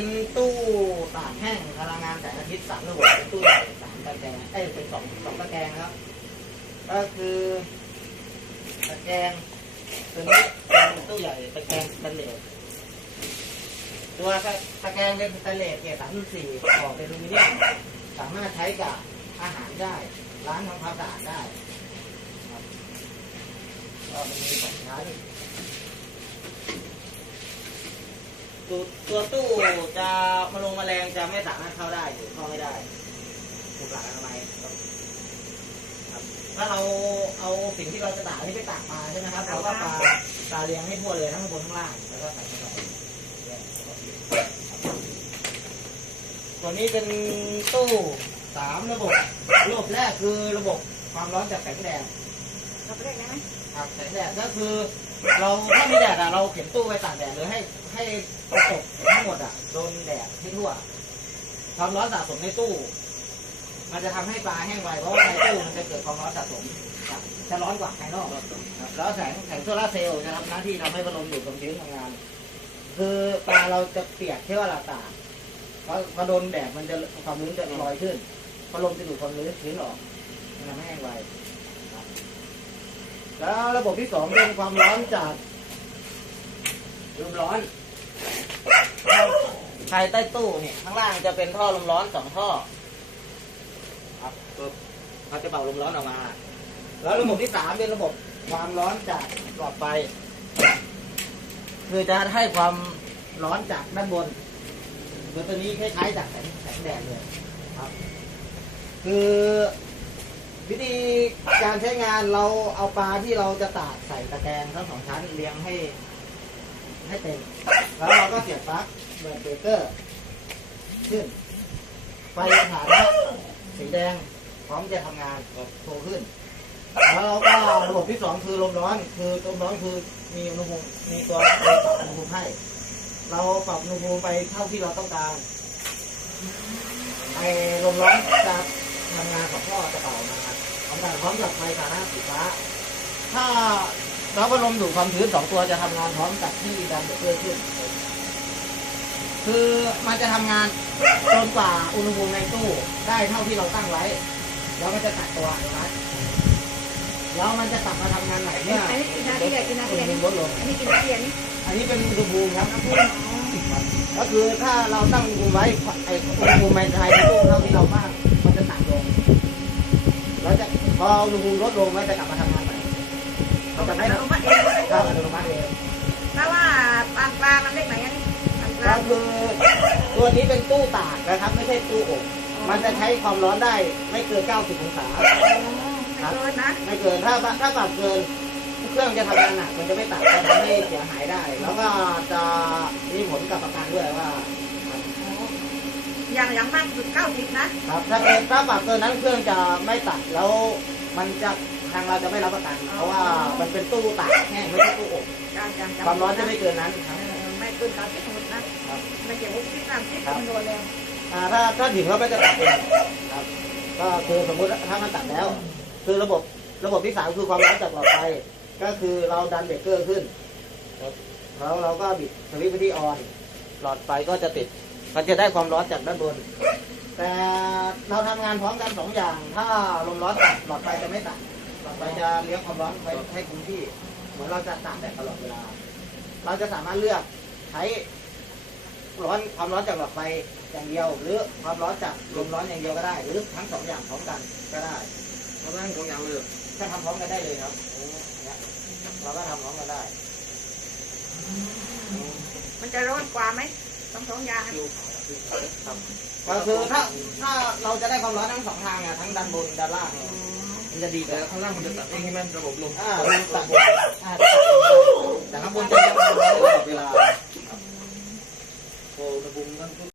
เป็นตู้ตากแห้งพลังงานแสงอาทิตย์สามระบบเป็นตู้ใหญ่สามตะแกรงเอ้ยเป็นสองสองตะแกรงครับ ก็คือตะแกรงตัวนี้เป็นตู้ใหญ่ตะแกรงสแตนเลสตัวตะแกรงเป็นสแตนเลสเกรดสามสี่ออเป็นอลูมิเนียมสามารถใช้กับอาหารได้ล้างทำความสะอาดได้ก็มีสองชั้น ตัวตัวตู้จะมาลงแมลงจะไม่สามารถเข้าได้หรือเข้าไม่ได้ถูกหลักอนามัยครับครับถ้าเราเอาสิ่งที่เราจะตากนี่ไปตากปลาใช่ไหมครับเราก็ปลาปลาเลี้ยงให้ทั่วเลยทั้งข้างบนข้างล่างแล้วก็ใส่เข้าไปตัวนี้เป็นตู้สามระบบระบบแรกคือระบบความร้อนจากแสงแดดเราไปเรียกได้ไหมครับแสงแดดก็คือ เราถ้ามีแดดอะเราเข็นตู้ไปตากแดดเลยให้ให้ ประสบทั้งหมดอะโดนแดดให้ทั่ว ความร้อนสะสมในตู้ มันจะทำให้ปลาแห้งไวเพราะว่าในตู้มันจะเกิดความร้อนสะสมจะร้อนกว่าภายนอกแล้วแสงแสงโซลาร์เซลล์จะทำหน้าที่ทำให้พัดลมอยู่กับชื้นทำงาน คือปลาเราจะเปียกแค่ว่าเราตากเพราะพอโดนแดดมันจะความชื้นจะลอยขึ้นพัดลมจะดูดความชื้นชื้นออกมันทำให้แห้งไวแล้วระบบที่สองเป็นความร้อนจากลมร้อน ภายใต้ตู้เนี่ยข้างล่างจะเป็นท่อลมร้อนสองท่อครับปึ๊บเขาจะเป่าลมร้อนออกมา แล้วระบบที่สามเป็นระบบความร้อนจากหลอดไฟคือจะให้ความร้อนจากด้านบนโดยตัวนี้คล้ายๆจากแสงแสงแดดเลยครับ คือวิธีการใช้งานเราเอาปลาที่เราจะตากใส่ตะแกรงทั้งสองชั้นเรียงให้ ให้เต็ม แล้วเราก็เสียบปลั๊กเบิร์เบรกเกอร์ขึ้น ไฟฐานะสีแดงพร้อมจะทำงานโตขึ้น แล้วเราก็ระบบที่สองคือลมร้อน คือลมร้อนคือมีอุณหภูมิมีตัวปรับอุณหภูมิให้ เราปรับอุณหภูมิไปเท่าที่เราต้องการไอ้ลมร้อนจะทำงานของพ่อจะเป่ามาพร้อมกันพร้อมกับไฟสาธารณสีฟ้า ถ้า เราพัดลมดูดความชื้นสองตัวจะทำงานพร้อมกับที่ดันเบรกเกอร์ขึ้น คือมันจะทำงานจนกว่าอุณหภูมิในตู้ได้เท่าที่เราตั้งไว้ แล้วมันจะตัดตัวอัตโนมัติแล้วมันจะกลับมาทำงานใหม่เมื่ออันนี้กินน้ำที่ไหนกินน้ำที่ไหนอุณหภูมิลดลงอันนี้กินน้ำที่ไหนนี่อันนี้เป็นอุณหภูมิครับก็คือถ้าเราตั้งอุณหภูมิไว้ไอ้อุณหภูมิภายในตู้เท่าที่เราบ้างมันจะต่ำลงแล้วจะพออุณหภูมิลดลงมันจะกลับมาทำ อัตโนมัติเองครับอัตโนมัติเองถ้าว่าปลาปลามันเล็กไหนอันนี้ปลาก็คือตัวนี้เป็นตู้ตากนะครับ ไม่ใช่ตู้อบมันจะใช้ความร้อนได้ไม่เกิน 90 องศาไม่เกินนะไม่เกินถ้าถ้าปรับเกินเครื่องจะทำงานหนักมันจะไม่ตัดจะทำให้เสียหายได้ แล้วก็จะมีผลกับประกันด้วยว่าอย่างอย่างมากสุดเก้าสิบนะครับ ถ้าเกินถ้าปรับเกินนั้นเครื่องจะไม่ตัดแล้วมันจะ ทางเราจะไม่รับประกัน เพราะว่ามันเป็นตู้ตากแห้งไม่ใช่ตู้อบการการความร้อนจะไม่เกินนั้นครับไม่เกินเก้าสิบสมมตินะครับไม่เกี่ยวกับที่สามสิบมันโดนแล้วอ่าถ้าถ้าถึงเราไม่จะตัดเองครับ ก็คือสมมุติถ้ามันตัดแล้ว คือระบบระบบที่สามคือความร้อนจากหลอดไฟก็คือเราดันเบรกเกอร์ขึ้นแล้วเราก็บิดสวิตช์ไปที่ออน หลอดไฟก็จะติด มันจะได้ความร้อนจากด้านบน แต่เราทำงานพร้อมกันสองอย่าง ถ้าลมร้อนตัดหลอดไฟจะไม่ตัด หลอดไฟจะเลี้ยงความร้อนไว้ให้คงที่ เหมือนเราจะตากแดดตลอดเวลา เราจะสามารถเลือกใช้ร้อนความร้อนจากหลอดไฟอย่างเดียว หรือความร้อนจากลมร้อนอย่างเดียวก็ได้ หรือทั้งสองอย่างพร้อมกันก็ได้เพราะฉะนั้นของอย่างเลยถ้าทำพร้อมกันได้เลยครับเนี่ยเราก็ทำพร้อมกันได้ มันจะร้อนกว่าไหมต้องสองอย่างครับก็คือถ้าถ้าเราจะได้ความร้อนทั้งสองทางอะทั้งด้านบนด้านล่างเนี่ย มันจะดีกแต่ว่าข้างล่างมันจะตัดเองใช่ไหมระบบลมอ่าเราตัดบนอ่าตัดบนแต่ข้างบนจะยังร้อนตลอดเวลาโอ้อุณหภูมินั่นก็